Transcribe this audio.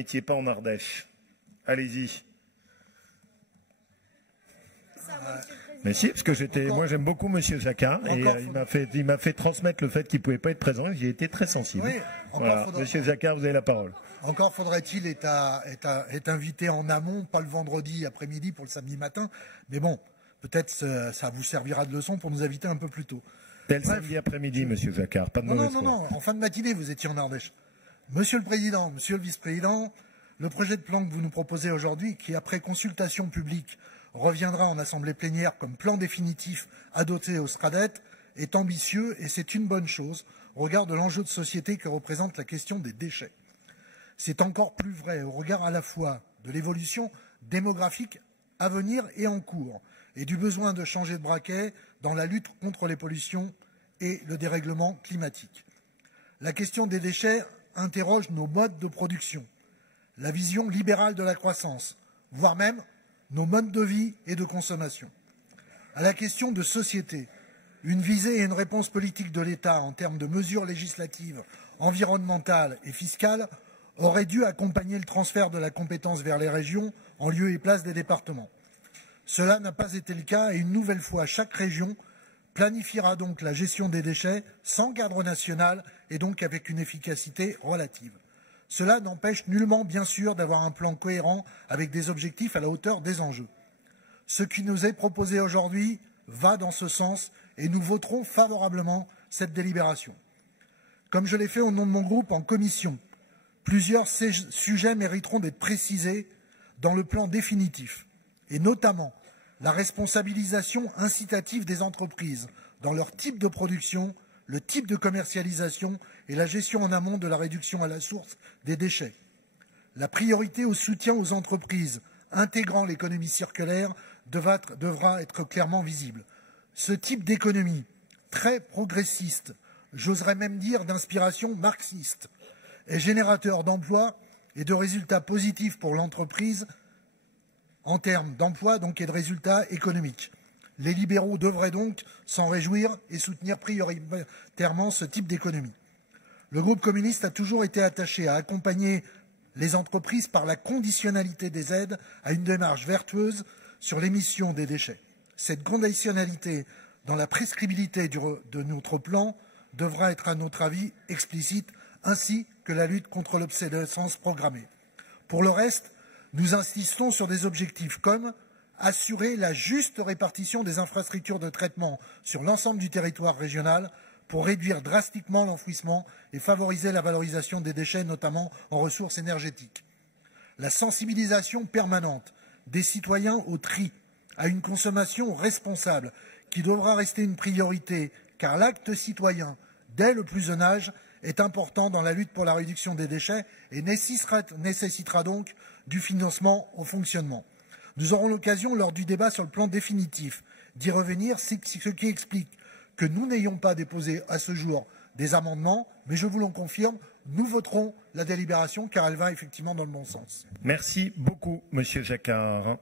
n'étiez pas en Ardèche. Allez-y. Mais si, parce que moi j'aime beaucoup Monsieur Jacquard et il m'a fait transmettre le fait qu'il ne pouvait pas être présent. J'y ai été très sensible. Oui, voilà. Monsieur Jacquard, vous avez la parole. Encore faudrait-il être invité en amont, pas le vendredi après-midi pour le samedi matin. Mais bon, peut-être ça vous servira de leçon pour nous inviter un peu plus tôt. Tel samedi après-midi, Monsieur Jacquard, pas de mauvaise foi. Non, en fin de matinée, vous étiez en Ardèche. Monsieur le Président, Monsieur le Vice-président, le projet de plan que vous nous proposez aujourd'hui, qui après consultation publique reviendra en assemblée plénière comme plan définitif adopté au SRADET, est ambitieux et c'est une bonne chose au regard de l'enjeu de société que représente la question des déchets. C'est encore plus vrai au regard à la fois de l'évolution démographique à venir et en cours et du besoin de changer de braquet dans la lutte contre les pollutions et le dérèglement climatique. La question des déchets interroge nos modes de production, la vision libérale de la croissance, voire même nos modes de vie et de consommation. À la question de société, une visée et une réponse politique de l'État en termes de mesures législatives, environnementales et fiscales auraient dû accompagner le transfert de la compétence vers les régions en lieu et place des départements. Cela n'a pas été le cas et une nouvelle fois, chaque région planifiera donc la gestion des déchets sans cadre national et donc avec une efficacité relative. Cela n'empêche nullement, bien sûr, d'avoir un plan cohérent avec des objectifs à la hauteur des enjeux. Ce qui nous est proposé aujourd'hui va dans ce sens et nous voterons favorablement cette délibération. Comme je l'ai fait au nom de mon groupe en commission, plusieurs sujets mériteront d'être précisés dans le plan définitif, et notamment la responsabilisation incitative des entreprises dans leur type de production, le type de commercialisation et la gestion en amont de la réduction à la source des déchets. La priorité au soutien aux entreprises intégrant l'économie circulaire devra être clairement visible. Ce type d'économie, très progressiste, j'oserais même dire d'inspiration marxiste, est générateur d'emplois et de résultats positifs pour l'entreprise en termes d'emploi et de résultats économiques. Les libéraux devraient donc s'en réjouir et soutenir prioritairement ce type d'économie. Le groupe communiste a toujours été attaché à accompagner les entreprises par la conditionnalité des aides à une démarche vertueuse sur l'émission des déchets. Cette conditionnalité dans la prescriptibilité de notre plan devra être, à notre avis, explicite, ainsi que la lutte contre l'obsolescence programmée. Pour le reste, nous insistons sur des objectifs comme assurer la juste répartition des infrastructures de traitement sur l'ensemble du territoire régional pour réduire drastiquement l'enfouissement et favoriser la valorisation des déchets, notamment en ressources énergétiques. La sensibilisation permanente des citoyens au tri, à une consommation responsable, qui devra rester une priorité, car l'acte citoyen, dès le plus jeune âge, est important dans la lutte pour la réduction des déchets et nécessitera donc du financement au fonctionnement. Nous aurons l'occasion, lors du débat sur le plan définitif, d'y revenir, ce qui explique que nous n'ayons pas déposé à ce jour des amendements, mais je vous le confirme, nous voterons la délibération car elle va effectivement dans le bon sens. Merci beaucoup, Monsieur Jacquard.